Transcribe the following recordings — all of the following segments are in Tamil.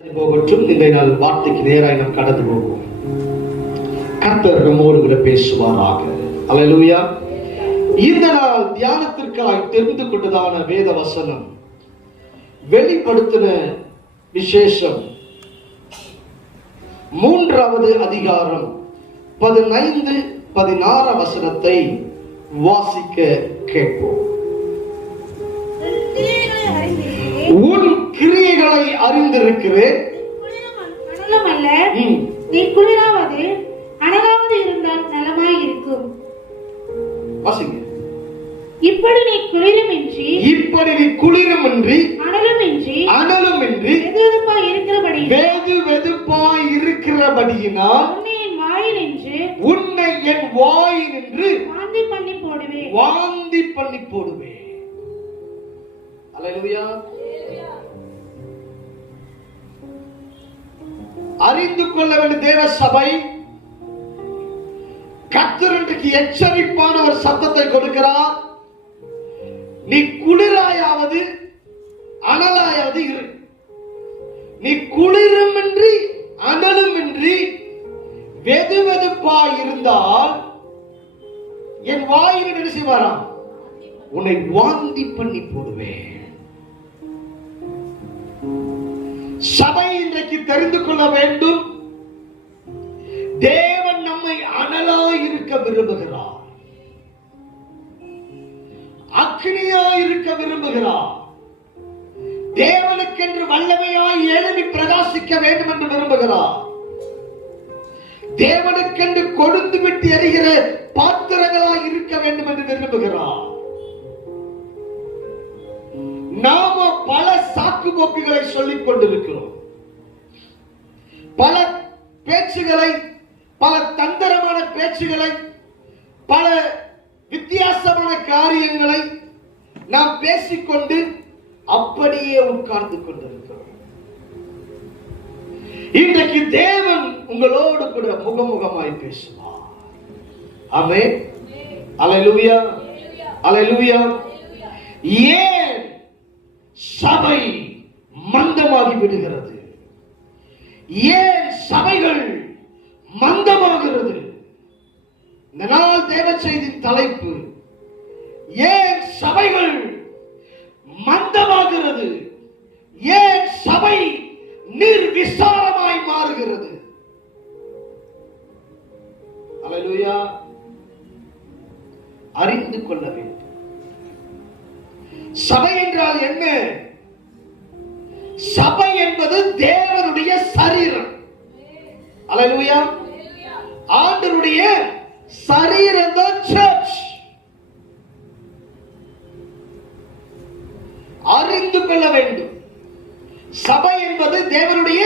போகட்டும். இந்த நாள் வார்த்தைக்கு நேராக நாம் கடந்து போவோம். கர்த்தர் நம்மோடு கூட பேசுவாராக. அல்லேலூயா. இந்த நாள் தியானத்திற்காக தெரிந்து கொண்டதான வேத வசனம் வெளிப்படுத்தின விசேஷம் 3வது அதிகாரம் 15-16 வசனத்தை வாசிக்க கேட்போம். உன் கிரியைகளை அறிந்திருக்கிறேன். நீ குளிராவது அனலாவது இருந்தால் நலமாய் இருக்கும். வாசிங்க. இப்படி நீ குளிருமின்றி அனலுமின்றி வெதுவெதுப்பாய் இருக்கிறபடியினால் உன்னை என் வாயினின்று வாந்தி பண்ணி போடுவேன். அல்லேலூயா. அறிந்து கொள்ள வேண்டிய தேவ சபை, கர்த்தர் இன்றைக்கு எச்சரிப்பான ஒரு சத்தத்தை கொடுக்கிறார். நீ குளிராயாவது அனலாயாவது இரு. நீ குளிருமின்றி அனலுமின்றி வெதுவெதுப்பாய் இருந்தால் என் வாயில் என்ன செய்வாராம்? உன்னை வாந்தி பண்ணி போடுவேன். சபை இன்றைக்கு தெரிந்து கொள்ள வேண்டும், தேவன் நம்மை அனலாய் இருக்க விரும்புகிறார், அக்னியாய் இருக்க விரும்புகிறார். தேவனுக்கென்று வல்லமையாய் எழுதி பிரகாசிக்க வேண்டும் என்று விரும்புகிறார். தேவனுக்கென்று கொழுந்து விட்டு எரிகிற பாத்திரங்களாய் இருக்க வேண்டும் என்று விரும்புகிறார். நாம பல சாக்கு போக்குகளை சொல்லிக் கொண்டிருக்கிறோம். பல பேச்சுகளை, பல தந்திரமான பேச்சுகளை, பல வித்தியாசமான காரியங்களை நாம் பேசிக்கொண்டு அப்படியே உட்கார்ந்து கொண்டிருக்கிறோம். இன்றைக்கு தேவன் உங்களோடு கூட முகமுகமாய் பேசுவார். ஆமென். அல்லேலூயா. அல்லேலூயா. ஏன் சபை மந்தமாகி விடுகிறது? ஏன் சபைகள் மந்தமாகிறது? இந்த நாள் தேவ செய்தியின் தலைப்பு, ஏன் சபைகள் மந்தமாகிறது? ஏன் சபை நிர்விசாரமாய் மாறுகிறது? அல்லேலூயா. அறிந்து கொள்ள வேண்டும். சபை என்றால் என்ன? சபை என்பது தேவனுடைய சரீரம். அல்லேலூயா. ஆண்டவருடைய சரீரம் தான் சர்ச். அறிந்து கொள்ள வேண்டும். சபை என்பது தேவனுடைய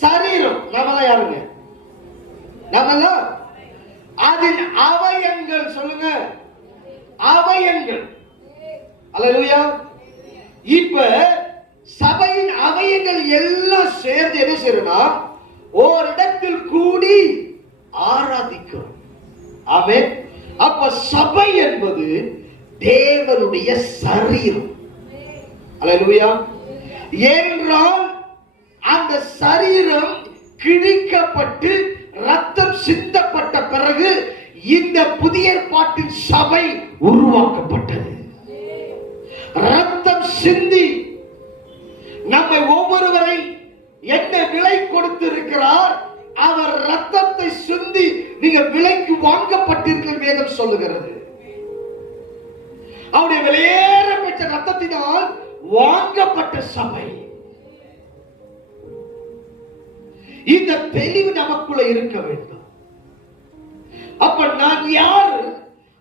சரீரம். நாமெல்லாம் யாருங்க? நாமெல்லாம் அதன் அவயங்கள். சொல்லுங்க, அவயங்கள். அல்லேலூயா. இப்ப சபையின் அவயங்கள் எல்லாம் சேர்ந்து என்ன செய்யறோம்னா, ஓரிடத்தில் கூடி ஆராதிக்கிறோம். ஆமென். அப்ப சபை என்பது தேவனுடைய சரீரம். அல்லேலூயா. என்றால் அந்த சரீரம் கிழிக்கப்பட்டு ரத்தம் சிந்தப்பட்ட பிறகு இந்த புதிய ஏற்பாட்டின் சபை உருவாக்கப்பட்டது. ரத்தம் சிந்தி நம்மை ஒவ்வொருவரை என்ன விலை கொடுத்திருக்கிறார்? அவர் ரத்தத்தை சிந்தி நீங்க விலைக்கு வாங்கப்பட்டீர்கள் வேதம் சொல்லுகிறது. அவருடைய வெளியேற பெற்ற ரத்தத்தினால் வாங்கப்பட்ட சபை. இந்த தெளிவு நமக்குள்ள இருக்க வேண்டும். அப்ப நான் யார்?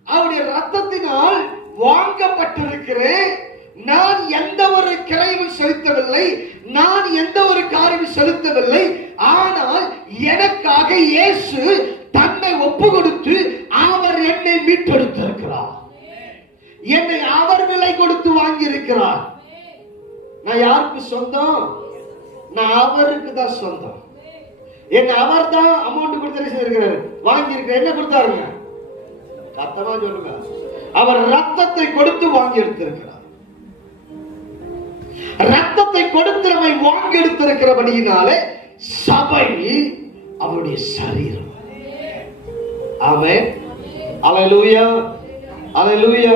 அவருடைய ரத்தத்தினால் வாங்கப்பட்டிருக்கிறேன். நான் எந்த ஒரு கிரையும் செலுத்தவில்லை, நான் எந்த ஒரு காரியம் செலுத்தவில்லை. ஆனால் எனக்காக இயேசு தன்னை ஒப்பு கொடுத்து அவர் என்னை மீட்டெடுத்திருக்கிறார். என்னை அவர் விலை கொடுத்து வாங்கி இருக்கிறார். நான் யாருக்கு சொந்தம்? நான் அவருக்கு தான் சொந்தம். என்ன அவர் தான் அமௌண்ட் கொடுத்து வாங்கி இருக்கிற. என்ன கொடுத்தாருங்க? சத்தமா சொல்லுங்க. அவர் ரத்தத்தை கொடுத்து வாங்கி எடுத்திருக்கிறார். ரத்தத்தை கொடுத்து நம்மை வாங்கெடுத்திருக்கிறபடியினாலே சபை அவருடைய சரீரம். ஆமென். அல்லேலூயா, அல்லேலூயா.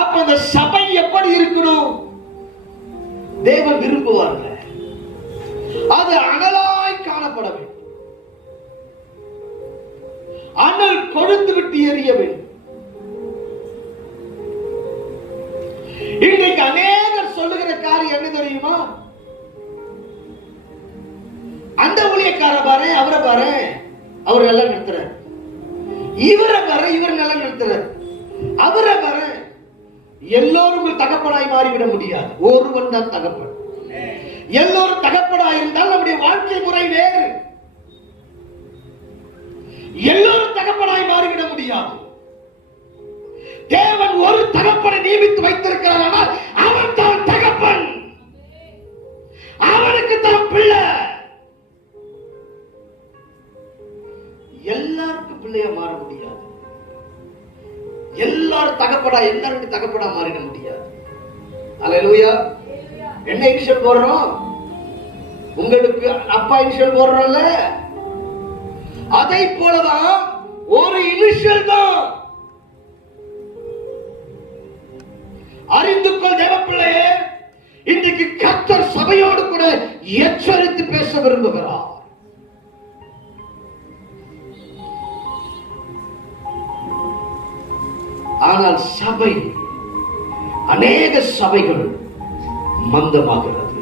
அப்ப அந்த சபை எப்படி இருக்கணும்? தேவன் விரும்புவார்கள் அது அனலாய் காணப்பட வேண்டும். அனல் கொழுந்து விட்டு எரிய வேண்டும். இன்றைக்கு அநேகர் சொல்லுகிற காரியம் என்ன தெரியுமா? அந்த ஊழியக்கார பாரு, அவரை பாரு, அவர் நல்லா நடத்துறார். இவரை பாரு, இவர் நல்லா நடத்துறார். அவரை பாரு. எல்லோரும் தகப்பனாய் மாறிவிட முடியாது. ஒருவன் தான் தகப்பன். எல்லோரும் தகப்பனாய் இருந்தால் நம்முடைய வாழ்க்கை முறை வேறு. எல்லோரும் தகப்பனாய் மாறிவிட முடியாது. தேவன் ஒரு தகப்பனை நியமித்து வைத்திருக்கிறார். ஆனால் அவன் தான் தகப்பன், அவனுக்கு தான் பிள்ளை. எல்லாருக்கும் பிள்ளையா மாற முடியாது. எல்லாரும் தகப்படா, எல்லாருக்கும் தகப்படா மாறிட முடியாது. அல்லேலூயா. என்ன இனிஷியல் போடுறோம்? உங்களுக்கு அப்பா இனிஷியல் போடுறோம்ல, அதை போலதான் ஒரு இனிஷியல் தான். அறிந்து கொள் தேவப்பிள்ளையே, இன்றைக்கு கர்த்தர் சபையோடு கூட எச்சரித்து பேச விரும்புகிறார். ஆனால் சபை, அநேக சபைகள் மந்தமாகிறது.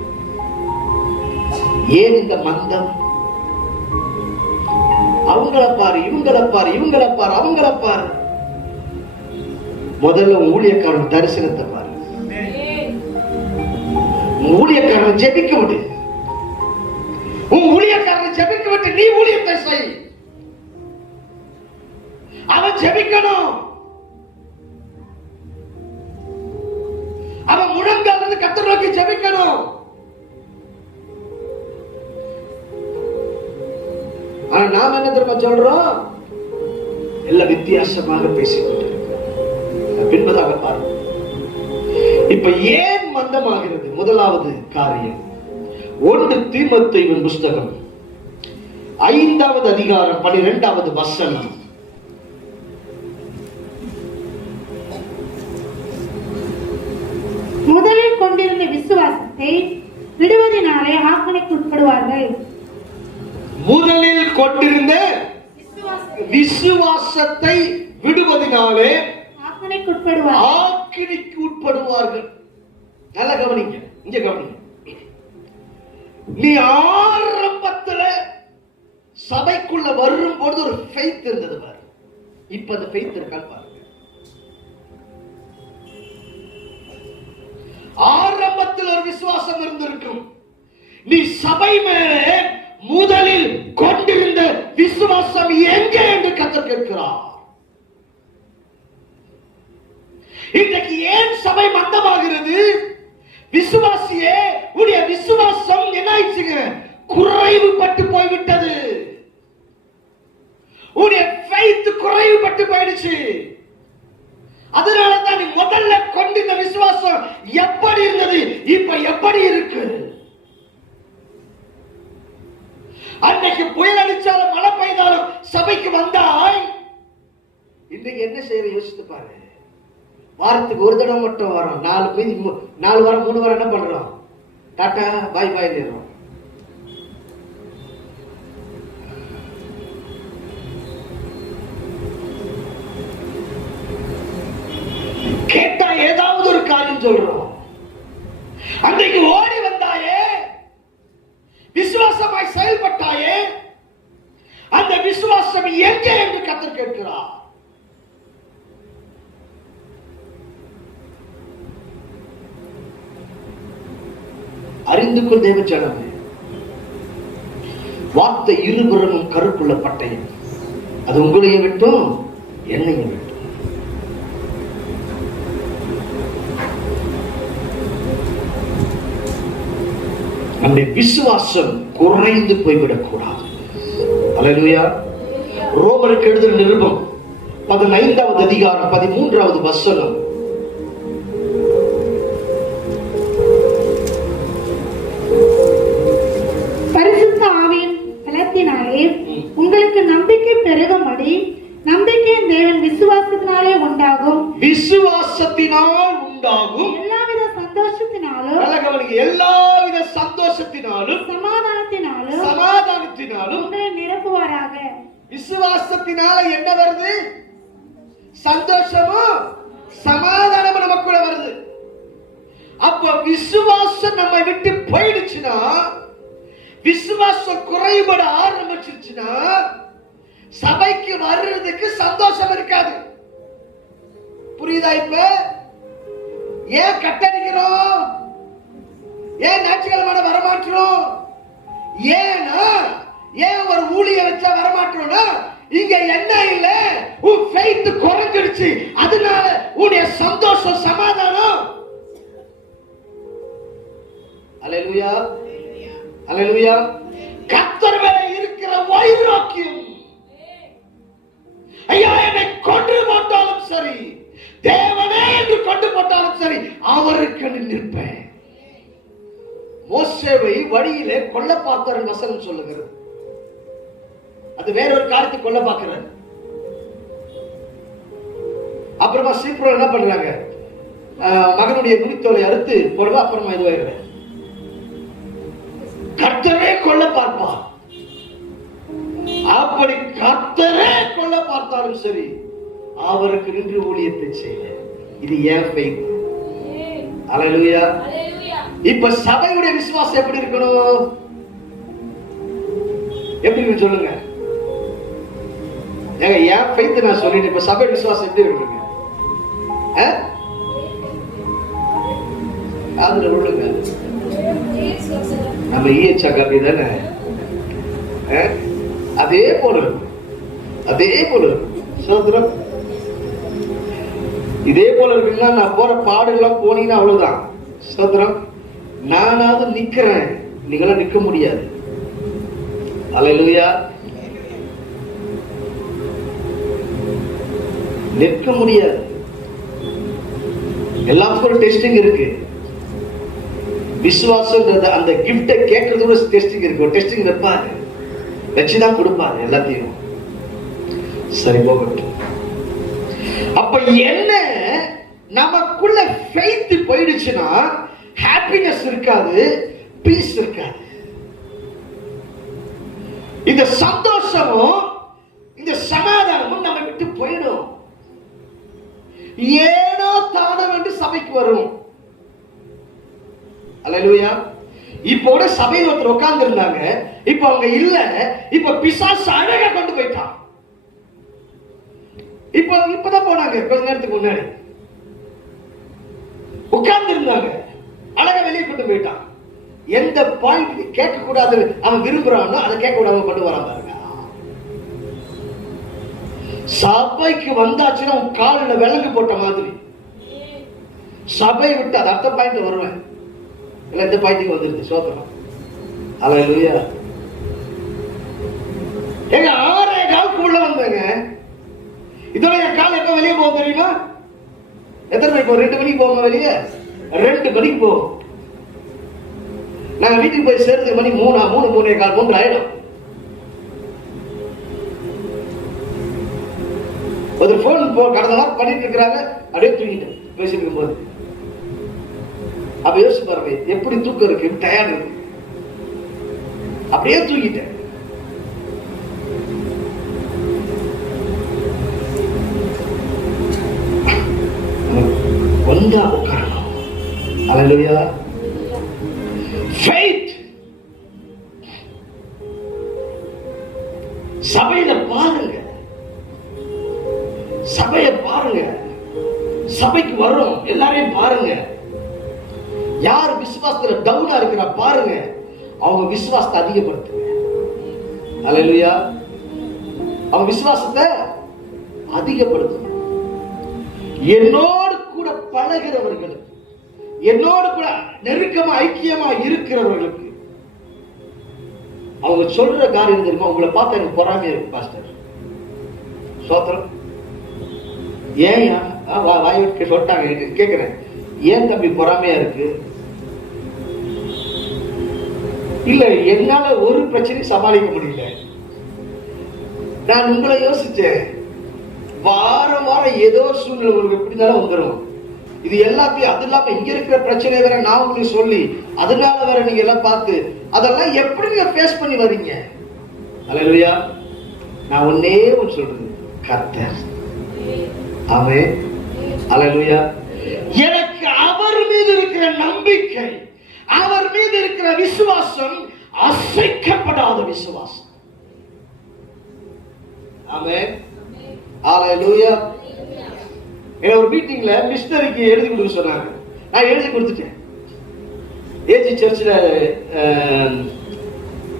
ஏன் இந்த மந்தம்? அவங்கள பாரு, இவங்கள பாரு, இவங்கள பாரு, அவங்கள பாரு. முதல்ல ஊழியக்காரன் தரிசனத்தை பாரு. ஊழியக்காரன் ஜெபிக்க விடு. உன் ஊழியக்காரன் ஜெபிக்க விட்டு நீ ஊழியத்தை செய். அவன் ஜெபிக்கணும். அவன் முழங்கால் இருந்து கர்த்தரை நோக்கி ஜெபிக்கணும். ஆனா நாம என்ன தெரியுமா சொல்றோம்? எல்லாம் வித்தியாசமாக பேசிக்கொண்டிருக்கிறோம். பின்பதாக பாருங்க. இப்ப ஏன் மந்தமாகிறது? முதலாவது காரியம் 1 தீமோத்தேயுவின் புஸ்தகம் 5வது அதிகாரம் 12வது வசனம். முதலில் கொண்டிருந்த விசுவாசத்தை விடுவதினாலே ஆக்கினைக்கு உட்படுவார்கள். முதலில் கொண்டிருந்த விசுவாசத்தை விடுவதினாலே ஆக்கினைக்கு உட்படுவார்கள். நல்ல கவனிங்க, இங்க கவனிங்க. நீ ஆரம்பத்துல சபைக்குள்ள வரும் பொழுது ஒரு ஃபெய்த் இருந்தது பாரு. இப்ப அந்த ஃபெய்த் இருக்கா பாருங்க. ஆரம்பத்தில் ஒரு விசுவாசம் இருந்திருக்கும். நீ சபை மேலே முதலில் கொண்டிருந்த விசுவாசம் எங்கே என்று கர்த்தர் கேட்கிறார். இன்றைக்கு ஏன் சபை மந்தமாகிறது? விசுவாசியே, உடைய விசுவாசம் என்ன ஆயிடுச்சுங்க? குறைவுபட்டு போய்விட்டது. உடைய ஃபெய்த் குறைவுபட்டு போயிடுச்சு. அதனால தான் நீ முதல்ல கொண்டிருந்த விசுவாசம் எப்படி இருந்தது, இப்ப எப்படி இருக்கு? அன்னைக்கு புயல் அடிச்சாலும் மழை பெய்தாலும் சபைக்கு வந்தாய். இன்னைக்கு என்ன செய்யற யோசித்து பாரு. வாரத்துக்கு ஒரு தடவை மட்டும் வரோம். 4 வாரம் 3 வாரம் என்ன பண்றோம்? டாட்டா பாய் பாய் நேரம். கேட்டா ஏதாவது ஒரு காரியம் சொல்றோம். அன்றைக்கு ஓடி வந்தாயே, விசுவாசமாய் செயல்பட்டாயே, அந்த விசுவாசம் எங்கே என்று கர்த்தர் கேட்கிறார். அறிந்து கொள் தேவ ஜனமே, வார்த்தை இருபுறமும் கருப்புள்ள பட்டயம். அது உங்களையும் விட்டும் என்னையும் விட்டும். நம்முடைய விசுவாசம் குறைந்து போய்விடக் கூடாது. அல்லேலூயா. ரோமருக்கு எழுதின நிருபம் 15வது அதிகாரம் 13வது வசனம். விசுவாசத்தினால் உண்டாகும் எல்லாவித சந்தோஷத்தினாலும் நல்ல கவனிங்க, எல்லாவித சந்தோஷத்தினாலும் சமாதானத்தினாலும் உங்களை நிரப்புவாராக. விசுவாசத்தினால என்ன வருது? சந்தோஷமும் சமாதானமும் நமக்குள்ள வருது. அப்ப விசுவாசம் நம்ம விட்டு போயிடுச்சுன்னா, விசுவாசம் குறைபட ஆரம்பிச்சிருச்சுன்னா, சபைக்கு வர்றதுக்கு சந்தோஷம் இருக்காது. புரியுதா? இப்ப ஏன் கட்டடிக்கிறோம்? ஏன் ஞாயிற்றுக்கிழமை வரமாட்டோம்? ஏன்னா ஏன் ஒரு ஊழிய வச்சா வரமாட்டோம்னா, இங்க என்ன இல்ல, உன் ஃபெய்த் குறைஞ்சிருச்சு. அதனால உன்னுடைய சந்தோஷம் சமாதானம். அல்லேலூயா, அல்லேலூயா. கர்த்தர் மேல இருக்கிற வைராக்கியம், ஐயா என்னை கொன்று போட்டாலும் சரி, தேவனே என்று கொண்டு போட்டாலும் சரி, அவருக்கு நிற்பேன். மோசேவை வழியிலே கொல்ல பார்த்தார் வசனம் சொல்லுகிறது. அது வேறொரு காரியத்தை கொல்ல பார்க்கிறார். அப்புறமா சீக்கிரம் என்ன பண்றாங்க? மகனுடைய நுனித்தோலை அறுத்து போடுவா. அப்புறமா இதுவாயிரு, கர்த்தரே கொல்ல பார்ப்பார். அப்படி கர்த்தரே கொல்ல பார்த்தாலும் சரி, அவருக்கு நின்று ஊழியத்தை செய்ய. இது ஏன் ஃபெய்த். அல்லேலூயா. இப்ப சபையுடைய விசுவாசம் எப்படி இருக்கணும்? எப்படி சொல்லுங்க? ஏங்க ஏன் ஃபெய்த் நான் சொல்லிட்டு, இப்ப சபை விசுவாசம் எப்படி இருக்குங்க? அதுல விடுங்க. நம்ம ஈச்சா காப்பி தானே, அதே போல இருக்கும். அதே போல இருக்கும். சோதரம் இதே போல இருக்குன்னா, நான் போற பாடுலாம் போனீங்கன்னா அவ்வளவுதான். சோதரம் நானாவது நிக்கிறேன், நீங்களாம் நிக்க முடியாது. அல்லேலூயா. நிற்க முடியாது. எல்லாத்துக்கும் ஒரு டெஸ்டிங் இருக்கு. விசுவாசம் அந்த கிஃப்டை கேட்கறதோட டெஸ்டிங் இருக்கு. டெஸ்டிங் வைப்பாரு, வச்சுதான் கொடுப்பாரு எல்லாத்தையும். சரி போகட்டும். அப்ப என்ன, நமக்குள்ள ஃபெய்த் போயிடுச்சுன்னா ஹாப்பினஸ் இருக்காது, பீஸ் இருக்காது. இந்த சந்தோஷமும் இந்த சமாதானமும் நம்ம விட்டு போயிடும். ஏனோ தானோ என்று சபைக்கு வரும். அல்லேலூயா. இப்போட சபையில் ஒருத்தர் உட்கார்ந்து இருந்தாங்க, இப்ப அவங்க இல்ல. இப்ப பிசாசு அழகா கொண்டு போயிட்டான். இப்பதான் போனாங்க, கொஞ்ச நேரத்துக்கு முன்னாடி உட்கார்ந்து இருந்தாங்க, அழகா வெளியே கொண்டு போயிட்டான். எந்த பாயிண்ட் கேட்க கூடாது அவன் விரும்புறானோ அதை கேட்க கூடாது கொண்டு வரான் பாருங்க. சபைக்கு வந்தாச்சுன்னா காலில் விலங்கு போட்ட மாதிரி. சபை விட்டு அது அடுத்த பாயிண்ட் வருவேன், இல்ல இந்த பாயிண்ட்டுக்கு வந்துருது. சோதனம். அல்லேலூயா. எங்க 6:15 உள்ள வந்தாங்க. இதோட என் கால் எப்ப வெளியே போகும் தெரியுமா? எத்தனை மணிக்கு போகும்? 2 மணிக்கு போங்க வெளியே. 2 மணிக்கு போகும். நாங்க வீட்டுக்கு போய் சேர்றது மணி 3 ஆயிடும். ஒரு போன் கடந்த வாரம் பண்ணிட்டு இருக்கிறாங்க, அப்படியே தூங்கிட்டேன் பேசிட்டு இருக்கும் போது. அப்ப யோசிச்சு பாருங்க, எப்படி தூக்கம் இருக்கு, டயர்ட் இருக்கு, அப்படியே தூங்கிட்டேன். வந்தா உட்காரணும். அல்லேலூயா. ஃபெய்த். சபையில பாருங்க, சபையை பாருங்க, சபைக்கு வரும் எல்லாரையும் பாருங்க. யார் விசுவாசத்துல டவுனா இருக்கிறா பாருங்க, அவங்க விசுவாசத்தை அதிகப்படுத்துங்க. அல்லேலூயா. அவங்க விசுவாசத்தை அதிகப்படுத்துங்க. என்னோடு கூட பழகிறவர்களுக்கு, என்னோடு கூட நெருக்கமா ஐக்கியமா இருக்கிறவர்களுக்கு அவங்க சொல்ற காரியம் தெரியுமா? உங்களை பார்த்து எனக்கு பொறாமையா இருக்கு பாஸ்டர். சோத்திரம். ஏன் வாய் விட்டு சொல்லிட்டாங்க கேட்கிறேன், ஏன் தம்பி பொறாமையா இருக்கு? இல்ல, என்னால ஒரு பிரச்சனையும் சமாளிக்க முடியல. நான் உங்களை யோசிச்சேன், வாரம் வாரம் ஏதோ சூழ்நிலை உங்களுக்கு எப்படி இருந்தாலும் வந்துடும். இது எல்லாத்தையும் அது இல்லாம இங்க இருக்கிற பிரச்சனை வேற நான் உங்களுக்கு சொல்லி அதனால வேற நீங்க எல்லாம் பார்த்து அதெல்லாம் எப்படி நீங்க ஃபேஸ் பண்ணி வர்றீங்க? அல்லேலூயா. நான் ஒன்னே ஒன்று சொல்றது, கர்த்தர். ஆமென். அல்லேலூயா. எனக்கு அவர் மீது இருக்கிற நம்பிக்கை, அவர் மீது இருக்கிற விசுவாசம் அசைக்கப்படாத விசுவாசம். ஆமென். அல்லேலூயா. ஒரு மீட்டிங்ல மிஷனரிக்கு எழுதி கொடுக்க சொன்னாங்க. நான் எழுதி கொடுத்துட்டேன். ஏஜி சர்ச்சில்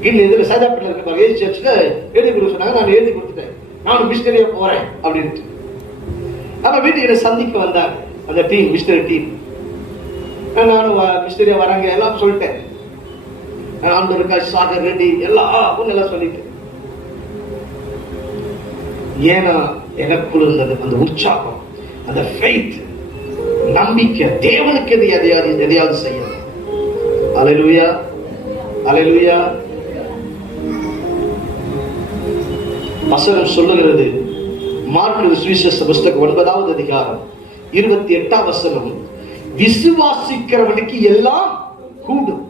இதில் சைதாப்பேட்டில் இருக்க ஏஜி சர்ச்சில் எழுதி கொடுக்க சொன்னாங்க. நான் எழுதி கொடுத்துட்டேன். நானும் மிஷனரியா போறேன் அப்படின்ட்டு. நம்ம வீட்டுக்கு சந்திக்க வந்தாங்க அந்த டீம், மிஷனரி டீம். நானும் மிஷனரியா வராங்க எல்லாம் சொல்லிட்டேன். ஆண்டவருக்கா சாகர் ரெட்டி எல்லாம் சொல்லிட்டேன். ஏன்னா எனக்குள்ள இருந்தது அந்த உற்சாகம், அந்த ஃபெய்த், நம்பிக்கை, தேவனுக்கு எதையாவது செய்யணும். அல்லேலூயா. அல்லேலூயா. வசனம் சொல்லுகிறது, மார்க்கு சுவிசேஷ புஸ்தகம் 9வது அதிகாரம் 28ஆம் வசனம், விசுவாசிக்கிறவனுக்கு எல்லாம் கூடும்.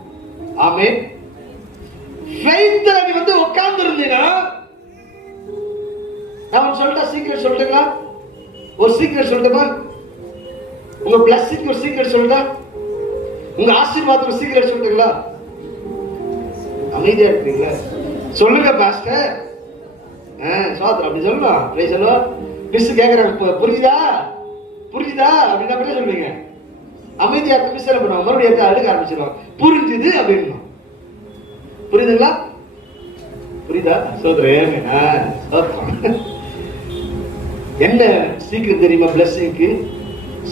ஆமென். ஃபெய்த்ல நீ வந்து உட்கார்ந்து இருந்தீனா, நான் சொல்லிட்டா சீக்கிரம் சொல்லுங்களா? ஒரு சீக்கிரம் சொல்லட்டுமா? உங்க பிளஸிங் ஒரு சீக்கிரம் சொல்லுங்க. உங்க ஆசீர்வாதம் சீக்கிரம் சொல்லுங்களா? அமைதியா இருக்கீங்களா? சொல்லுங்க பாஸ்டர். சோதரம் அப்படி சொல்லலாம். பிரைஸ் எல்லாம் மிஸ் கேக்குறாங்க, புரியுதா புரியுதா அப்படின்னா அப்படியே சொல்லுவீங்க. அமைதியா மிஸ் என்ன பண்ணுவாங்க, மறுபடியும் அழுக ஆரம்பிச்சிருவாங்க. புரிஞ்சுது அப்படின்னு. புரியுதுங்களா? புரியுதா? சோதரேன். என்ன சீக்கிரம் தெரியுமா பிளஸிங்க்கு?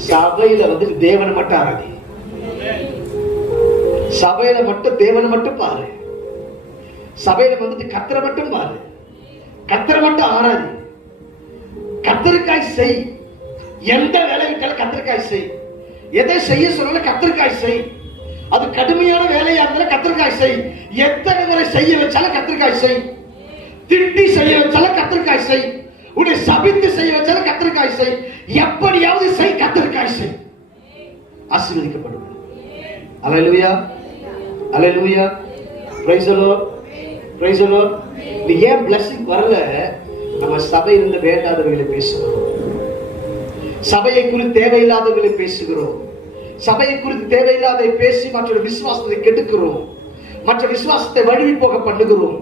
சபையில வந்து தேவனை மட்டும் ஆராதி. சபையில மட்டும் தேவனை மட்டும் பாரு. சபையில வந்து கர்த்தரை மட்டும் பாரு. கர்த்தரை மட்டும் ஆராதி. கர்த்தருக்காய் செய். எந்த வேலை விட்டாலும் கர்த்தருக்காய் செய். எதை செய்ய சொன்னால கர்த்தருக்காய் செய். அது கடுமையான வேலையா இருந்தாலும் கர்த்தருக்காய் செய். எத்தனை முறை செய்ய வச்சாலும் கர்த்தருக்காய் செய். திட்டி செய்ய வச்சாலும் கர்த்தருக்காய் செய். உன்னை சபித்து செய்ய வச்சாலும் கர்த்தருக்காய் செய். எப்படியாவது செய், கர்த்தருக்காய் செய். ஆசீர்வதிக்கப்படும். Hallelujah. Hallelujah. Praise the Lord. Praise the Lord. நீ ஏன் blessing வரல? நம்ம சபையில் இருந்து வேண்டாதவர்களை பேசுகிறோம். சபையை குறித்து தேவையில்லாதவர்களை பேசுகிறோம். சபையை குறித்து தேவையில்லாத பேசி மற்ற விசுவாசத்தை கெடுக்கிறோம். மற்ற விசுவாசத்தை வழுவி போக பண்ணுகிறோம்.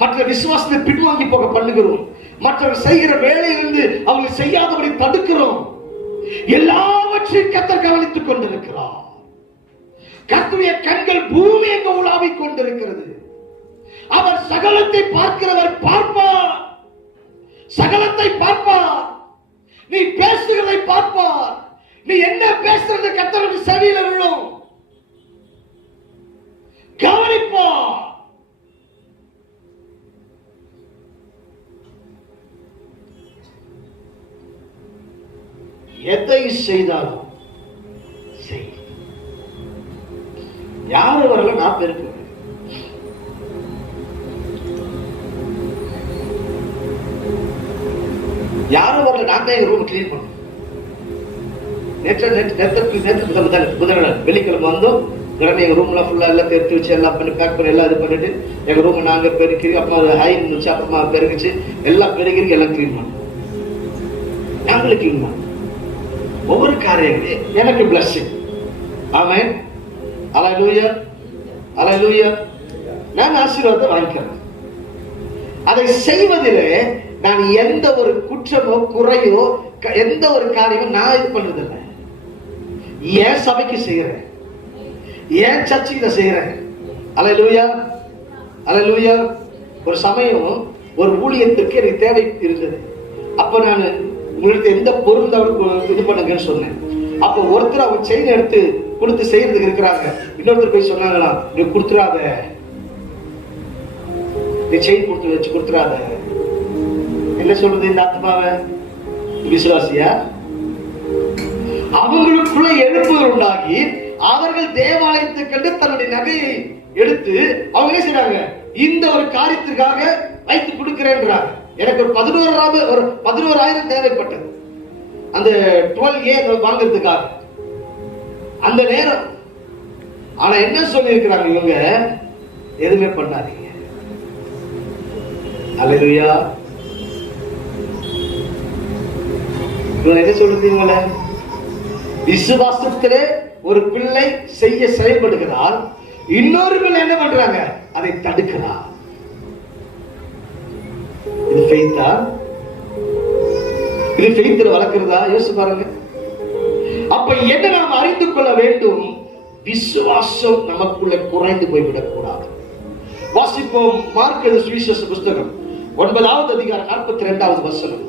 மற்ற விசுவாசத்தை பின்வாங்கி போக பண்ணுகிறோம். மற்றவர் செய்கிற வேலையிலிருந்து அவர்கள் செய்யாதபடி தடுக்கிறோம். எல்லாவற்றையும் கர்த்தர் கவனித்துக் கொண்டிருக்கிறார். கர்த்தருடைய கண்கள் பூமி எங்கு உலாவிக் கொண்டிருக்கிறது. அவர் சகலத்தை பார்க்கிறவர் பார்ப்பார். சகலத்தை பார்ப்பார். நீ பேசுகிறதை பார்ப்பார். நீ என்ன பேசுறது கர்த்தருடைய செவியில விழும். கவனிப்பார். எதை செய்தாலும் செய். யாரு வரல, நான் பெருக்கு. யாரும் வரல, நான் தான் ரூம் கிளீன் பண்ணேன். புதன்கிழமை வெள்ளிக்கிழமை வந்தோம். உடனே எங்க ரூம்ல ஃபுல்லா எல்லாம் எடுத்து வச்சு எல்லாம் பண்ணி பேக் பண்ணி எல்லாம் இது பண்ணிட்டு எங்க ரூம் நாங்க பெருக்கி, அப்புறமா ஹை இருந்துச்சு, அப்புறமா பெருகிச்சு, எல்லாம் பெருகி எல்லாம் கிளீன் பண்ணோம். நாங்களும் கிளீன் பண்ணோம். ஒவ்வொரு காரியங்களே எனக்கு பிளஸிங். ஆமென். அல்லேலூயா. அல்லேலூயா. நான் ஆசீர்வாதத்தை வாங்கிக்கிறேன். அதை செய்வதிலே நான் எந்த ஒரு குற்றமோ குறையோ எந்த ஒரு காரியமும் நான் இது பண்றதில்லை. ஏன் சபைக்கு செய்யறேன், ஏன் சர்ச்சுக்கு செய்யறேன். அல்லேலூயா. அல்லேலூயா. ஒரு சமயம் ஒரு ஊழியத்திற்கு எனக்கு தேவை இருந்தது. அப்ப நான் உங்களுக்கு எந்த பொருள் தான் இது பண்ணுங்கன்னு சொன்னேன். அப்ப ஒருத்தர் அவங்க செயின் எடுத்து கொடுத்து செய்யறதுக்கு இருக்கிறாங்க. இன்னொருத்தர் போய் சொன்னாங்களா, நீ கொடுத்துடாத, நீ செயின் கொடுத்து வச்சு கொடுத்துடாத. என்ன சொல்றது இந்த ஆத்மாவை? விசுவாசியா? அவங்களுக்குள்ள எழுப்புதல் உண்டாகி அவர்கள் தேவாலயத்துக்கு கண்டு தன்னுடைய நகையை எடுத்து அவங்க என்ன செய்றாங்க, இந்த ஒரு காரியத்திற்காக வைத்து கொடுக்கிறேன்றாங்க. எனக்கு ஒரு 11,000 தேவைப்பட்டது அந்த 12A வாங்குறதுக்காக அந்த நேரம். ஆனா என்ன சொல்லி இருக்கிறாங்க இவங்க, எதுவுமே பண்ணாதீங்க. அல்லேலூயா. இவங்க என்ன சொல்றீங்கள, விசுவாசத்திலே ஒரு பிள்ளை செய்ய செயல்படுகிறார், இன்னொரு பிள்ளை என்ன பண்றாங்க, அதை தடுக்கிறார். இது ஃபெய்த்தா? இது ஃபெய்த்தில் வளர்க்கிறதா? யோசிச்சு பாருங்க. அப்ப என்ன நாம் அறிந்து கொள்ள வேண்டும், விசுவாசம் நமக்குள்ள குறைந்து போய்விடக் கூடாது. வாசிப்போம் மார்க் எழுதின சுவிசேஷ புஸ்தகம் 9வது அதிகாரம் 42வது வசனம்.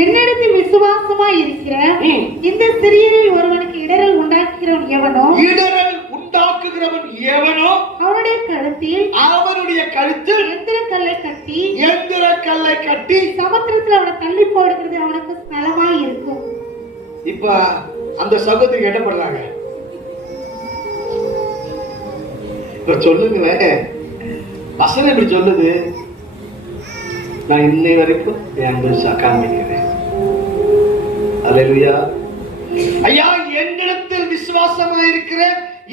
என்னிடத்தில் விசுவாசமாய் இருக்கிற இந்த சிறியரில் ஒருவனுக்கு இடரல் உண்டாக்குகிறவன் எவனோ அவனுடைய கழுத்தில் எந்திர கல்லை கட்டி சமுத்திரத்தில் அவனை தள்ளி போடுகிறது அவனுக்கு நலமாய் இருக்கும். இப்ப அந்த சகோதரி என்ன பண்றாங்க, இப்ப சொல்லுங்களேன். வசனம் இப்படி சொல்லுது, நான் இன்னை வரைக்கும் என் காண்பிக்கிறேன். அல்லேலூயா. ஐயா, என்னிடத்தில் விசுவாசமா இருக்கிற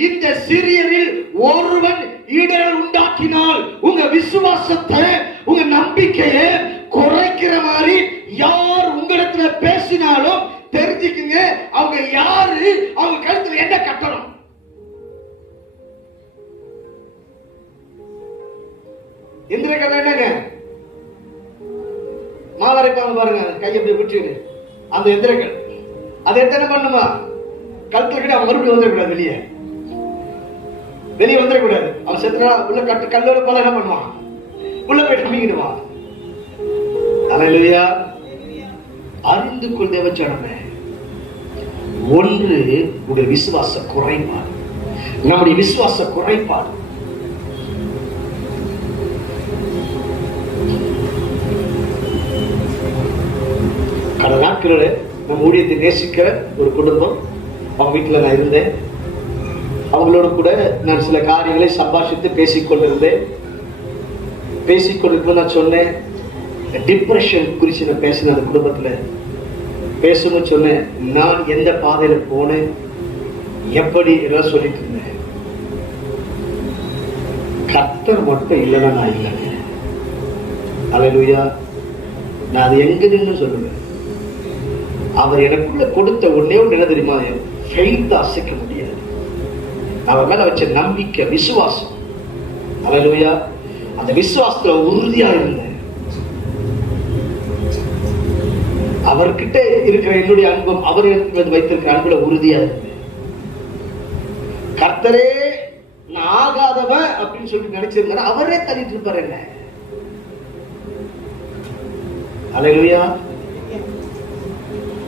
இந்த சிறியரில் ஒருவன் இடரல் உண்டாக்கினால் உங்க விசுவாசத்தை, உங்க நம்பிக்கையை குறைக்கிற மாதிரி யார் உங்களிடத்துல பேசினாலும் தெரிஞ்சுக்குங்க, அவங்க யாரு, அவங்க கழுத்துல என்ன கட்டணும். எந்திர கல்லை என்னங்க, மாவரைப்பாங்க பாருங்க, கையை அப்படி விட்டுடு. அந்த எந்திரங்கள் அதை என்ன பண்ணுமா, கழுத்துல கிட்ட அவன் மறுபடியும் வந்துடக்கூடாது, வெளியே வந்துடக்கூடாது. அவன் செத்துனா உள்ள கட்டு கல்லோட போல என்ன பண்ணுவான், உள்ள போய் நம்பிக்கிடுவான். அல்லேலூயா. அறிந்து கொள் தேவச்சனமே, ஒன்று உடைய விசுவாச குறைபாடு, நம்முடைய விசுவாச குறைபாடு. கடந்த நாட்களில் நம்ம ஊழியத்தை நேசிக்கிற ஒரு குடும்பம், அவங்க வீட்டில் நான் இருந்தேன். அவங்களோட கூட நான் சில காரியங்களை சம்பாஷித்து பேசிக்கொண்டிருந்தேன். நான் சொன்னேன், டிப்ரெஷன் குறித்து நான் பேசினேன். அந்த குடும்பத்தில் பேசணும்னு சொன்னேன். நான் எந்த பாதையில போனேன், எப்படி எல்லாம் சொல்லிட்டு இருந்தேன். கர்த்தர் மட்டும் இல்லைன்னா நான் இல்லைங்க. அல்லேலூயா. நான் அது எங்க நின்று சொல்லுவேன், அவர் எனக்குள்ள கொடுத்த ஒன்னே ஒன்று என்ன தெரியுமா, ஃபெய்த் அசைக்க முடியாது. அவர் மேல வச்ச நம்பிக்கை, விசுவாசம். அல்லேலூயா. அந்த விசுவாசத்துல உறுதியா இருந்தேன். அவர்கிட்ட இருக்கிற என்னுடைய அன்பும் அவர் வைத்திருக்கிற அன்புல உறுதியா இருந்தேன். கர்த்தரே நான் ஆகாதவன் அப்படின்னு சொல்லி நினைச்சிருந்தாரு, அவரே தள்ளிட்டு இருப்பாரு என்ன. அல்லேலூயா.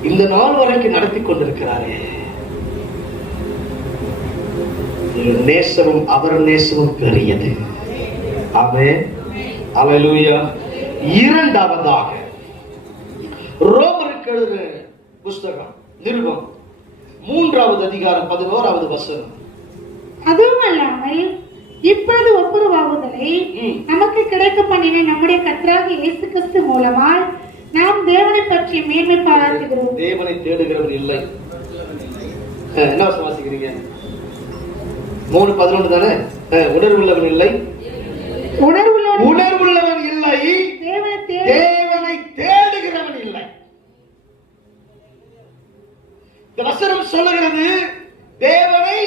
இந்த நாள் வரைக்கும் நடத்தி கொண்டிருக்கிறாரே. நேசமும் அவர் நேசமும் பெரியது. ஆமென். அல்லேலூயா. இரண்டாவதாக ரோமருக்கு எழுதின புஸ்தகம் நிருபம் 3வது அதிகாரம் 11வது வசனம். அதுவும் அல்லாமல் இப்பொழுது ஒப்புரவாகுதலை நமக்கு கிடைக்க பண்ணின நம்முடைய கர்த்தராகிய இயேசு கிறிஸ்து மூலமாய் நாம் தேவனை பற்றி மேன்மை பாராட்டுகிறோம். தேவனை தேடுகிறவர் இல்லை. என்ன வாசிக்கிறீங்க? 3:11 தானே. உணர்வுள்ளவன் இல்லை, உணர்வுள்ளவன் இல்லை, தேவனை தேடுகிறவன் இல்லை. இந்த வசனம் சொல்லுகிறது, தேவனை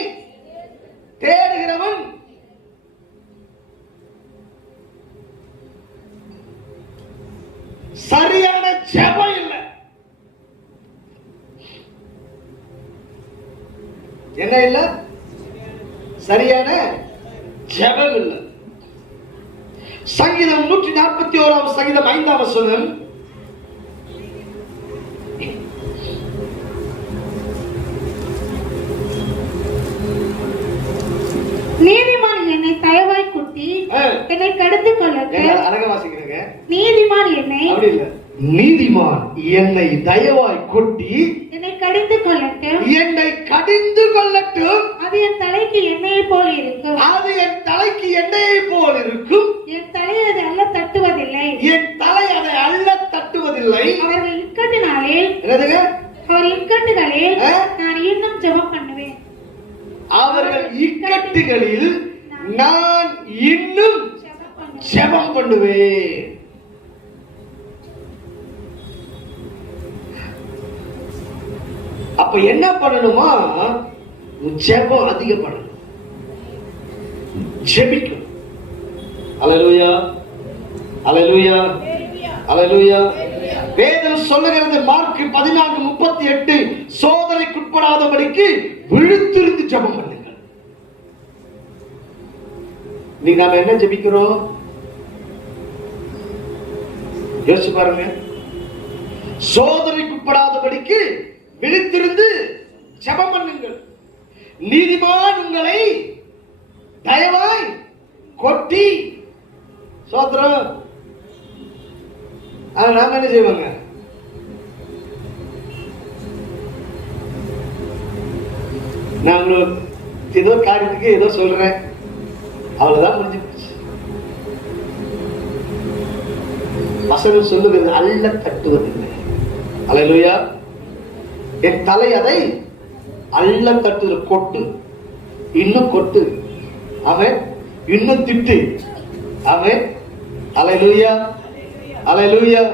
தேடுகிறவன் சரியான ஜெபம் இல்லை. என்ன இல்ல? சரியான ஜெபம் இல்லை. சங்கீதம் 141 சங்கீதம் 5 வசனம். நீதிமான் என்னை தயவாய் குட்டி என்னை கடிந்து கொள்ளட்டும். அழகா வாசிக்கிறீங்க. நீதிமான் என்னை, அப்படி இல்ல, நீதிமான் என்னை தயவாய் கொட்டி என்னை கடிந்து கொள்ளட்டும், என்னை கடிந்து கொள்ளட்டும். அது என் தலைக்கு எண்ணெயை போல் இருக்கும். அது என் தலைக்கு எண்ணெயை போல் இருக்கும். என் தலை அதை அல்ல தட்டுவதில்லை. என் தலை அதை அல்ல தட்டுவதில்லை. அவர்கள் இக்கட்டினாலே, என்னதுங்க? அவர் இக்கட்டுகளில் நான் இன்னும் ஜெபம் பண்ணுவேன். அவர்கள் இக்கட்டுகளில் நான் இன்னும் ஜெபம் பண்ணுவேன். அப்ப என்ன பண்ணணுமா? ஜெபம் அதிகம் பண்ணணும், ஜெபிக்கணும். அல்லேலூயா, அல்லேலூயா, அல்லேலூயா. வேதம் சொல்லுகிறது மார்க் 14:38, சோதனைக்குட்படாதபடிக்கு விழித்திருந்து ஜெபம் பண்ணுங்கள். நீ நாம என்ன ஜெபிக்கிறோம்? யோசிச்சு பாருங்க. சோதனைக்குட்படாதபடிக்கு விழித்திருந்து ஜெபம் பண்ணுங்கள். நீதிமான் உங்களை தயவாய் கொட்டி சோத்திரம். நாம என்ன செய்வாங்க? நான் ஏதோ காரியத்துக்கு ஏதோ சொல்றேன், அவ்வளவுதான் முடிஞ்சு போச்சு. வசனம் சொல்லுகிறது அல்ல தட்டுவதில்லை. அல்லேலூயா. என் தலை அதை அல்ல தட்டுவது. கொட்டு, இன்னும் கொட்டு, அவன் இன்னும் திட்டு, அவன். அல்லேலூயா, அல்லேலூயா,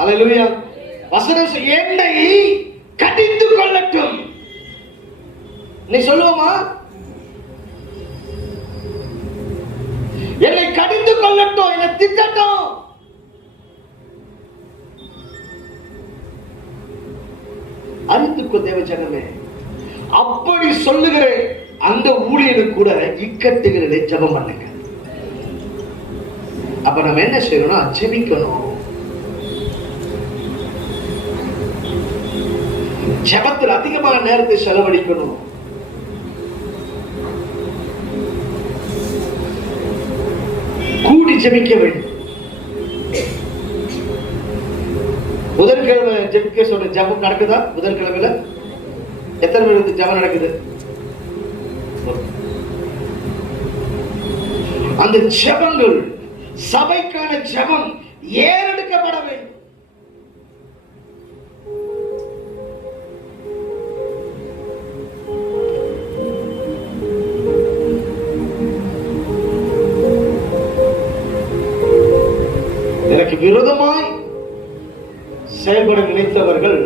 அல்லேலூயா. வசனம் என்னை கடிந்து கொள்ளட்டும். நீ சொல்லுவோமா? என்னை கடிந்து கொள்ளட்டும், என்னை திட்டட்டும். அறிந்துக்கோ தேவ ஜனமே. அப்படி சொல்லுகிற அந்த ஊழியனுக்கு கூட இக்கட்டுகளை ஜெபம் பண்ணுங்க. அப்ப நம்ம என்ன செய்யணும்னா ஜெபிக்கணும். ஜெபத்தில் அதிகமான நேரத்தை செலவழிக்கணும். கூடி ஜெபிக்க வேண்டும். புதன்கிழமை ஜெபிக்க சொல்ற ஜெபம் நடக்குதா? புதன்கிழமையில எத்தனை பேருக்கு ஜெபம் நடக்குது? அந்த ஜெபங்கள், சபைக்கான ஜெபம் ஏறெடுக்கப்பட வேண்டும். எனக்கு விரோதமாய் செயல்பட நினைத்தவர்கள்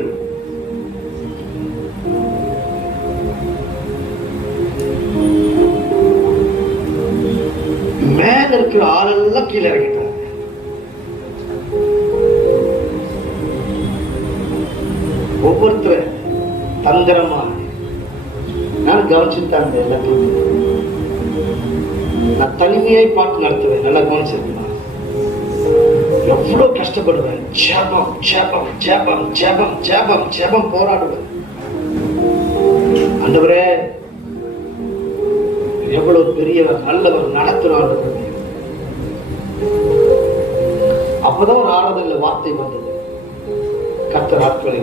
மேல இருக்கிற ஆளெல்லாம் கீழே இறங்கிட்டாங்க. ஒவ்வொருத்தர் தந்திரமா நான் கவனிச்சுட்டாங்க. எல்லாத்தையும் நான் தனிமையை பார்த்து நடத்துவேன். நல்லா கவனிச்சிருக்கேன். எவ்வளவு கஷ்டப்படுவேன். ஜெபம் ஜெபம் ஜெபம் ஜெபம் ஜெபம் ஜெபம் போராடுவேன். ஆண்டவரே எவ்வளவு பெரியவர், நல்லவர், நடத்தினார். அப்பதான் ஒரு ஆறுதல் வார்த்தை வந்தது. கர்த்தர் ஆட்களை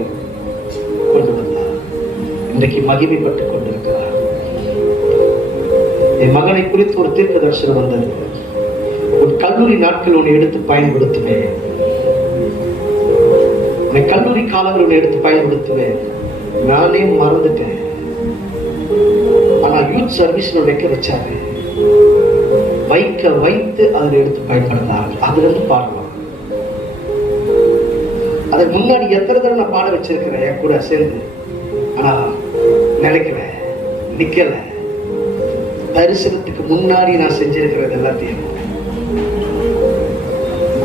கொண்டு வந்தார். இன்றைக்கு மகிமைப்பட்டுக் கொண்டிருக்கிறார். என் மகனை குறித்து ஒரு தீர்க்க தரிசனம் வந்தது. உன் கல்லூரி நாட்கள் உன்னை எடுத்து பயன்படுத்துவேன். உன்னை கல்லூரி காலங்கள் உன்னை எடுத்து பயன்படுத்துவேன். நானே மறந்துட்டேன். ஆனா யூத் சர்வீஸ் வைக்க வச்சாரு. வைத்து அதில் எடுத்து பயன்படுத்தார்கள். அதுல இருந்து பாடலாம். அதுக்கு முன்னாடி எத்தனை தடவை நான் பாட வச்சிருக்கிறேன் என் கூட சேர்ந்து. ஆனா நினைக்கல, நிக்கல. தரிசனத்துக்கு முன்னாடி நான் செஞ்சிருக்கிறது எல்லாத்தையும்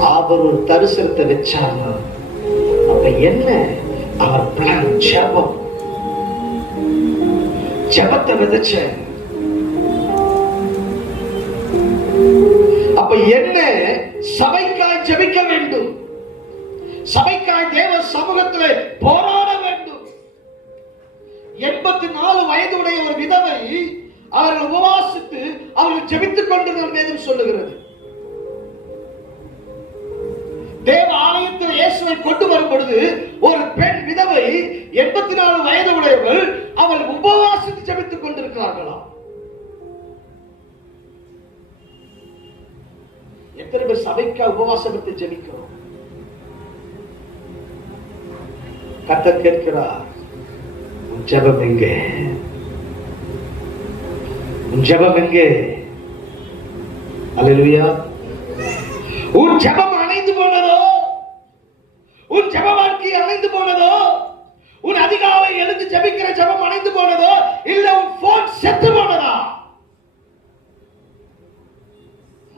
அவர் ஒரு தரிசனத்தை வச்சார்னா அப்ப என்ன? அவர் பிளான் ஜெபம். ஜெபத்தை விதைச்ச. அப்ப என்ன? சபைக்காய் ஜெபிக்க வேண்டும். சபைக்காய் தேவ சமூகத்திலே போராட வேண்டும். 84 வயதுடைய ஒரு விதவை அவர்கள் உபவாசித்து அவர்கள் ஜெபித்துக் கொண்டிருந்த வேதம் சொல்லுகிறது. தேவ ஆலயத்தில் இயேசுவை கொண்டு வரும் பொழுது ஒரு பெண் விதவை 84 வயது உடையவள், அவள் உபவாசித்து ஜெபித்துக் கொண்டிருக்கிறார்களாம். எத்தனை பேர் சபைக்கா உபவாசத்தை ஜெபிக்கிறோம்? கர்த்தர் கேட்கிறார், உன் ஜெபம் எங்கே? உன் ஜெபம் எங்கே? அல்லேலூயா. உன் ஜெபம் அணைந்து போனதோ? உன் ஜெப வாழ்க்கை அணைந்து போனதோ? உன் அதிகாலை எழுந்து ஜெபிக்கிற ஜெபம் அணைந்து போனதோ? இல்ல உன் போன் செத்து போனதா?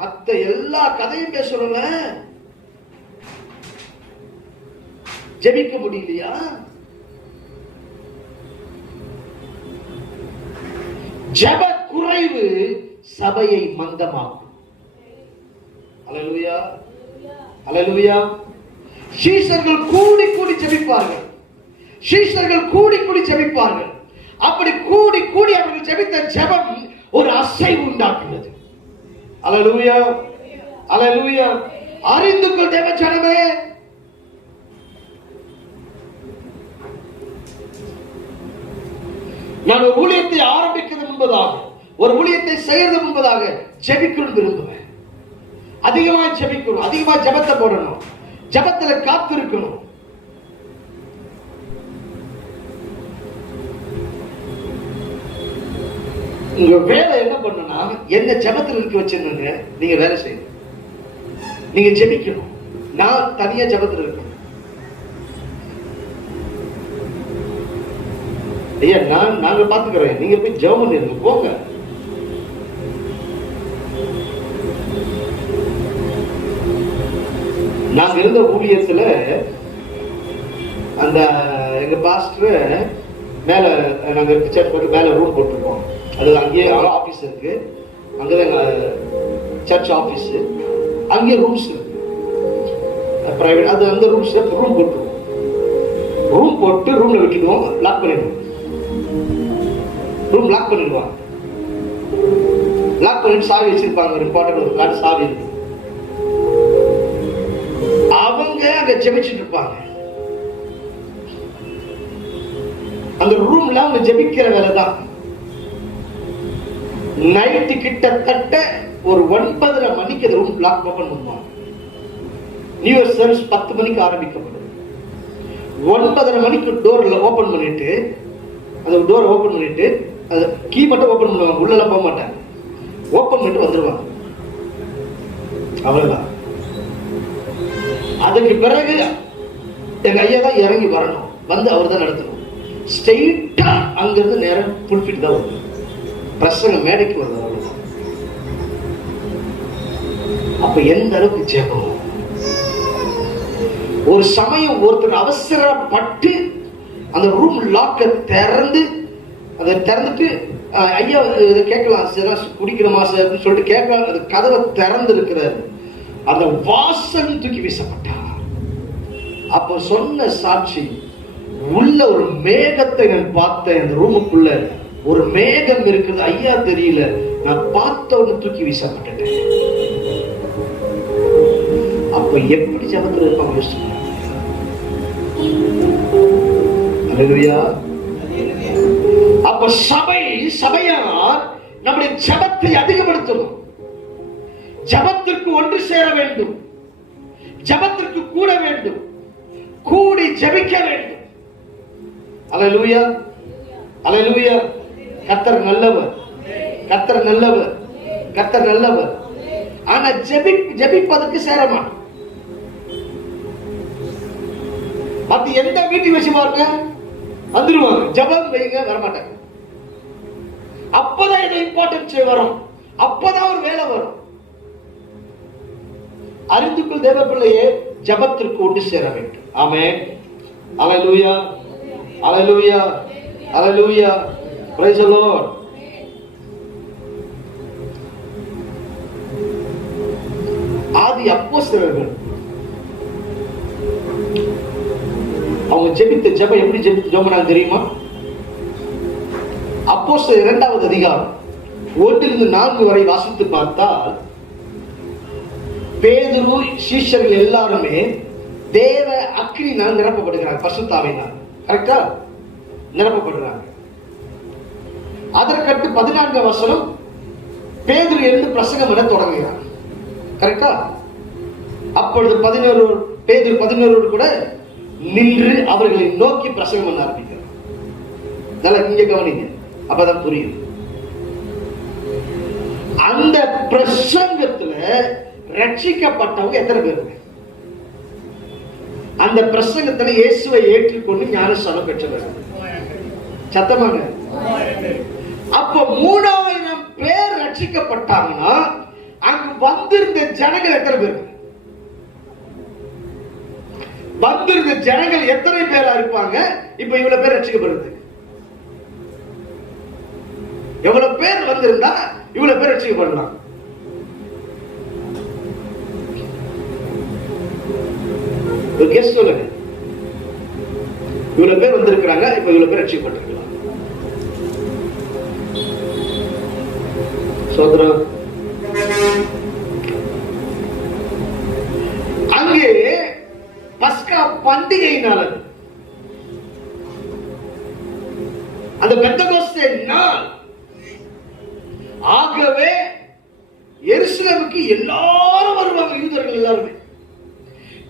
மத்த எல்லா கதையும் பேசுறோம்ல, ஜெபிக்க முடியலையா? ஜெப குறைவு சபையை மந்தமாக்கும். அல்லேலூயா, அல்லேலூயா. சீஷர்கள் கூடி கூடி ஜெபிப்பார்கள். சீஷர்கள் கூடி கூடி ஜெபிப்பார்கள். அப்படி கூடி கூடி அவர்கள் ஜெபித்த ஜெபம் ஒரு அசைவு உண்டாக்குகிறது. அல்லேலூயா, அல்லேலூயா. அறிந்து கொள் தேவ ஜனமே, நான் ஒரு ஊழியத்தை ஆரம்பிக்கிறது முன்பதாக, ஒரு ஊழியத்தை செய்யறது முன்பதாக ஜெபிக்கணும் விரும்புவேன். அதிகமா ஜெபிக்கணும், அதிகமா ஜெபத்தை போடணும், ஜெபத்துல காத்து இருக்கணும். உங்க வேலை என்ன பண்ணணும்னா, என்ன ஜெபத்தில் இருக்க வச்சிருந்தீங்க, நீங்க வேலை செய்யணும், நீங்க ஜெபிக்கணும். நான் தனியா ஜெபத்தில் இருக்கணும். ஐயா நாங்க பாத்துக்கிறோம், நீங்க போய் ஜெபம் பண்ணிருங்க, போங்க. நாங்க இருந்த ஊழியத்துல அந்த எங்க பாஸ்டர் மேல, நாங்க சர்ச் மேல ரூம் போட்டிருக்கோம். அது அங்கேயே ஆபீஸ் இருக்கு, அங்கதான் எங்க சர்ச் ஆபீஸ், அங்கேயே ரூம்ஸ் இருக்கு பிரைவேட். அது அந்த ரூம் போட்டுருவோம். ரூம் போட்டு ரூம்ல விட்டுடுவோம், லாக் பண்ணிடுவோம். ரூம் லாக் பண்ணிடுவாங்க. லாக் பண்ணிட்டு சாவி வச்சிருப்பாங்க, இம்பார்ட்டன்ட் ஒரு கார்டு சாவி இருக்கு. அவங்க அங்க ஜெபிச்சுட்டு இருப்பாங்க. அந்த ரூம்ல அவங்க ஜெபிக்கிற வேலை தான். நைட்டு கிட்டத்தட்ட ஒரு 9:30 மணிக்கு அந்த ரூம் லாக் ஓபன் பண்ணுவாங்க. நியூ இயர் சர்வீஸ் 10 மணிக்கு ஆரம்பிக்கப்படும். 9:30 மணிக்கு டோர்ல ஓபன் பண்ணிட்டு, அந்த டோர் ஓபன் பண்ணிட்டு, அது கீ மட்டும் ஓபன் பண்ணுவாங்க, உள்ள போக மாட்டாங்க. ஓபன் பண்ணிட்டு வந்துருவாங்க, அவ்வளவுதான். அதுக்கு பிறகு எங்க ஐயா தான் இறங்கி வரணும், வந்து அவர் தான் நடத்தணும். ஸ்ட்ரெயிட்டா அங்கிருந்து நேரம் புல்பிட் தான் வருது, பிரசங்க மேடைக்கு வருது, அவ்வளவுதான். அப்ப எந்த அளவுக்கு ஜெபம். ஒரு சமயம் ஒருத்தர் அவசரப்பட்டு அந்த ரூம் லாக்க திறந்து, அதை திறந்துட்டு ஐயா இதை கேட்கலாம் சார், குடிக்கிறோமா சார் அப்படின்னு சொல்லிட்டு கேட்கலாம். அது கதவை திறந்து இருக்கிறாரு, அந்த வாசல் தூக்கி வீசப்பட்டார். அப்ப சொன்ன சாட்சி, உள்ள ஒரு மேகத்தை நான் பார்த்தேன், அந்த ரூமுக்குள்ள ஒரு மேகம் இருக்குது, ஐயா தெரியல, நான் பார்த்த உடனே தூக்கி வீசப்பட்டேன். அப்ப எப்படி ஜபத்தில் இருப்பாங்க யோசிச்சு. அப்ப சபையார் நம்முடைய ஜபத்தை அதிகப்படுத்தணும். ஜபத்திற்கு ஒன்று சேர வேண்டும், ஜபத்திற்கு கூட வேண்டும், கூடி ஜெபிக்க வேண்டும். அல்லேலூயா, அல்லேலூயா. கர்த்தர் நல்லவர், கர்த்தர் நல்லவர், கர்த்தர் நல்லவர். ஆனா ஜெபிப்பதற்கு சேரமா. மத்த எந்த வீட்டு விஷயமா இருக்க வந்துருவாங்க, ஜபம் வைங்க வரமாட்டாங்க. அப்பதான் இது இம்பார்ட்டன்ஸ் வரும், அப்பதான் ஒரு வேலை வரும். அறிந்து கொள் தேவ பிள்ளையே, ஜபத்திற்கு ஒன்று சேர வேண்டும். ஆமென். அல்லேலூயா, அல்லேலூயா, அல்லேலூயா. Praise the Lord. ஆதி அப்போஸ்தலர்கள் அவங்க ஜெபித்த ஜெபம் எப்படி ஜெபம் தெரியுமா? அப்போஸ்தலர் 2வது அதிகாரம் 1-4 வரை வாசித்து பார்த்தால், பேதுரு சீஷர்கள் எல்லாருமே தேவ அக்கினினால் நிரப்பப்படுகிறாங்க, பரிசுத்தாவினால். கரெக்டா? நிரப்பப்படுறாங்க. அதற்கடுத்து 14 வசனம் பேதுரு எழுந்து பிரசங்கம் என தொடங்குகிறார். கரெக்டா? அப்பொழுது பேதுரு 11 கூட நின்று அவர்களை நோக்கி பிரசங்கம் பண்ண ஆரம்பிக்கிறார். நல்லா இங்க கவனிங்க, அப்பதான் புரியும். அந்த பிரசங்கத்துல ரட்சிக்கப்பட்டவங்க எத்தனை பேர்? அந்த பிரசங்கத்துல இயேசுவை ஏற்றுக்கொண்டு ஞானஸ்நானம் பெற்றவர்கள் சத்தமாங்க. அப்ப 3000 பேர் ரட்சிக்கப்பட்டாங்கன்னா அங்கு வந்திருந்த ஜனங்கள் எத்தனை பேர்? வந்திருந்த ஜனங்கள் எத்தனை பேரா இருப்பாங்க? இப்ப இவ்வளவு பேர் ரட்சிக்கப்படுறது. எவ்வளவு பேர் வந்திருந்தா இவ்வளவு பேர் ரட்சிக்கப்படலாம்? சொல்லுங்க. இவ்வளவு பேர் வந்திருக்கிறாங்க, இப்ப இவ்வளவு பேர் ரட்சிக்கப்பட்டிருக்கலாம். சோதரம் அங்கே பஸ்கா பண்டிகை நாள், அந்த பெந்தகோஸ்தே நாள். ஆகவே எருசலேமுக்கு எல்லாரும் வருவாங்க, யூதர்கள் எல்லாருமே.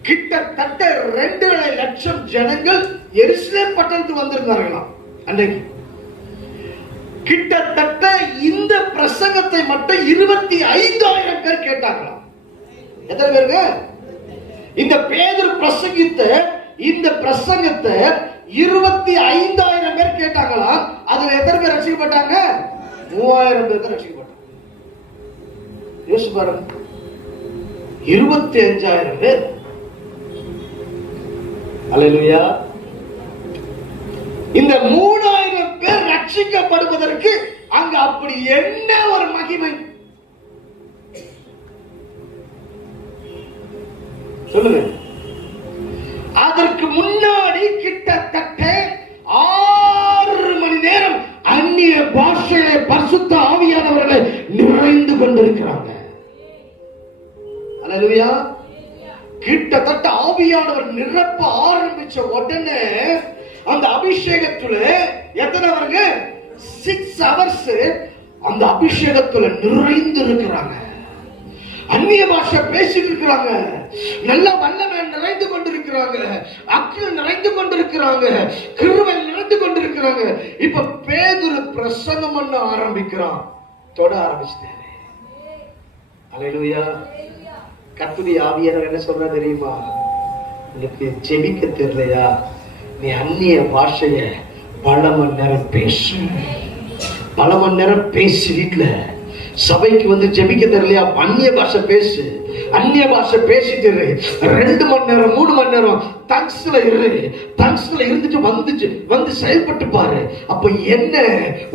கிட்டத்தட்ட 2.5 லட்சம் ஜனங்கள் எருசலேம் பட்டணத்துக்கு வந்திருந்தார்களாம் அன்றைக்கு. கிட்டத்தட்ட இந்த பிரசங்கத்தை மட்டும் 25,000 பேர் கேட்டாங்களாம். எத்தனை பேருங்க? இந்த பேதுரு பிரசங்கித்த இந்த பிரசங்கத்தை 25,000 பேர் கேட்டாங்களாம். அதுல எத்தனை பேர் ரட்சிக்கப்பட்டாங்க? 3000 பேர் தான் ரட்சிக்கப்பட்டாங்க. யோசிச்சு பாருங்க, 25,000 பேர். அல்லேலூயா. இந்த 3000 பேர் ரட்சிக்கப்படுவதற்கு அங்க அப்படி என்ன ஒரு மகிமை சொல்லுங்க. அதற்கு முன்னாடி கிட்டத்தட்ட 6 மணி நேரம் அந்நிய பாஷையிலே பரிசுத்த ஆவியானவர்களை நிறைந்து கொண்டிருக்கிறாங்க. அல்லேலூயா. கிட்டத்தட்ட ஆவியானவர் நிரப்ப ஆரம்பிச்ச உடனே அந்த அபிஷேகத்துல எத்தனை வருங்க? 6 hours அந்த அபிஷேகத்துல நிறைந்து இருக்கிறாங்க. அந்நிய பாஷை பேசிட்டு இருக்கிறாங்க. நல்ல வல்லமை நிறைந்து கொண்டிருக்கிறாங்க. அக்கினி நிறைந்து கொண்டிருக்கிறாங்க. கிருபை நிறைந்து கொண்டிருக்கிறாங்க. இப்ப பேதுரு பிரசங்கம் பண்ண ஆரம்பிக்கிறான். தொட ஆரம்பிச்சிட்டாரு. அல்லேலூயா. கர்த்தருடைய ஆவியானவர் என்ன சொல்றா தெரியுமா? உனக்கு ஜெபிக்க தெரியலையா? நீ அந்நிய பாஷைய பல மணி நேரம் பேசு. பல மணி நேரம் பேசி வீட்டுல சபைக்கு வந்து ஜெபிக்க தெரியலையா? அந்நிய பாஷை பேசு. அந்நிய பாஷை பேசிட்டு 2 மணி நேரம் 3 மணி நேரம் தங்ஸ்ல இருந்துட்டு வந்து செயல்பட்டு பாரு. அப்ப என்ன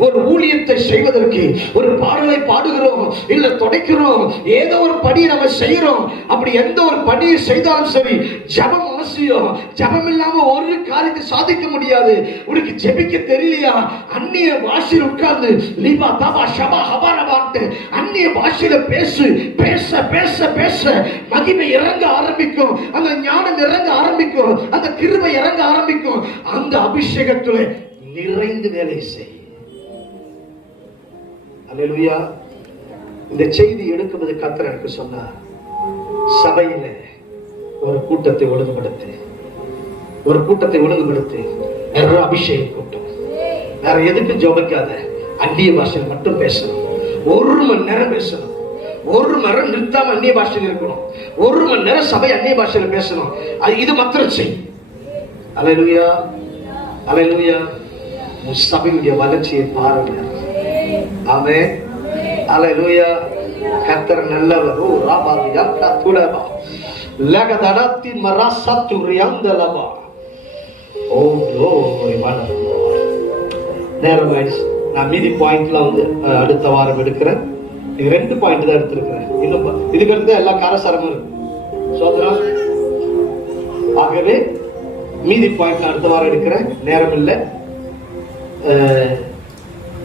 ஒரு ஊழியத்தை செய்வதற்கு ஒரு பாடலை பாடுகிறோம், இல்ல துடைக்கிறோம், ஏதோ ஒரு பணியை நம்ம செய்யறோம். அப்படி எந்த ஒரு பணியை செய்தாலும் சரி, ஜெபம் அவசியம். ஜெபம் இல்லாம ஒரு காரியத்தை சாதிக்க முடியாது. உனக்கு ஜெபிக்க தெரியலையா? அந்நிய பாஷையில் உட்கார்ந்து லீபா தபா ஷபா ஹபாரபாட்டு அந்நிய பாஷையில பேசு. பேச பேச பேச மகிமை இறங்க ஆரம்பிக்கும். அந்த ஞானம் இறங்க ஆரம்பிக்கும். அந்த கிருபை இறங்க ஆரம்பிக்கும். அந்த அபிஷேகத்துல நிறைந்து வேலை செய். அல்லேலூயா. இந்த செய்தி எடுக்கும்போது கர்த்தர் எனக்கு சொன்னார், சபையில ஒரு கூட்டத்தை ஒழுங்குபடுத்து. அபிஷேக கூட்டம். வேற எதுக்கும் ஜெபிக்காத. அந்நிய பாஷையில் மட்டும் பேசணும். 1 மணி நேரம் பேசணும். 1 மணி நேரம் நிறுத்தாம அந்நிய பாஷையில் இருக்கணும். 1 மணி நேரம் சபை அந்நிய பாஷையில் பேசணும். இது மாத்திரம் செய். அல்லேலூயா. அல்லேலூயா. சபையுடைய வளர்ச்சியை பாருங்க. ஆமென். அல்லேலூயா. கர்த்தர் நல்லவர். ஓ ராபாலியா கத்துலபா லகதனத்தி மரசத்துரியந்தலபா. ஓ glory wonderful. நேரம் ஆயிடுச்சு. நான் மீதி பாயிண்ட்லாம் வந்து அடுத்த வாரம் எடுக்கிறேன். 2 பாயிண்ட் தான் எடுத்திருக்கிறேன். இதுக்கு அடுத்து எல்லா காரசாரமும் இருக்கு. சோதரம். ஆகவே மீதி பாயிண்ட் அடுத்த வாரம் எடுக்கிறேன். நேரம் இல்லை.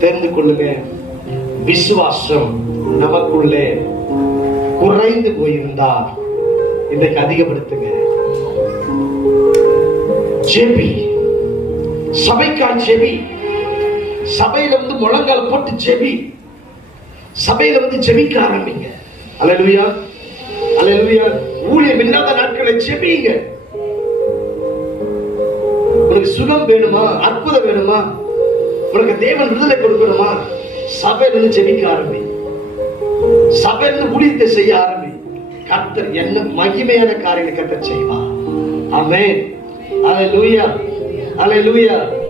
தெரிந்து கொள்ளுங்க, விசுவாசம் நமக்குள்ளே குறைந்து போயிருந்தா இன்றைக்கு அதிகப்படுத்துங்க. JP, சபைக்கான் JP. சபையில வந்து முழங்கால் போட்டு ஜெபி. சபையில வந்து ஜெபிக்க ஆரம்பிங்க. அல்லேலூயா, அல்லேலூயா. ஊழியம் இல்லாத நாட்களை ஜெபிங்க. உனக்கு சுகம் வேணுமா, அற்புதம் வேணுமா, உனக்கு தேவன் விடுதலை கொடுக்கணுமா, சபையில இருந்து ஜெபிக்க ஆரம்பி. சபையில இருந்து ஊழியத்தை செய்ய ஆரம்பி. கர்த்தர் என்ன மகிமையான காரியங்களை கர்த்தர் செய்வார். ஆமென். அல்லேலூயா, அல்லேலூயா.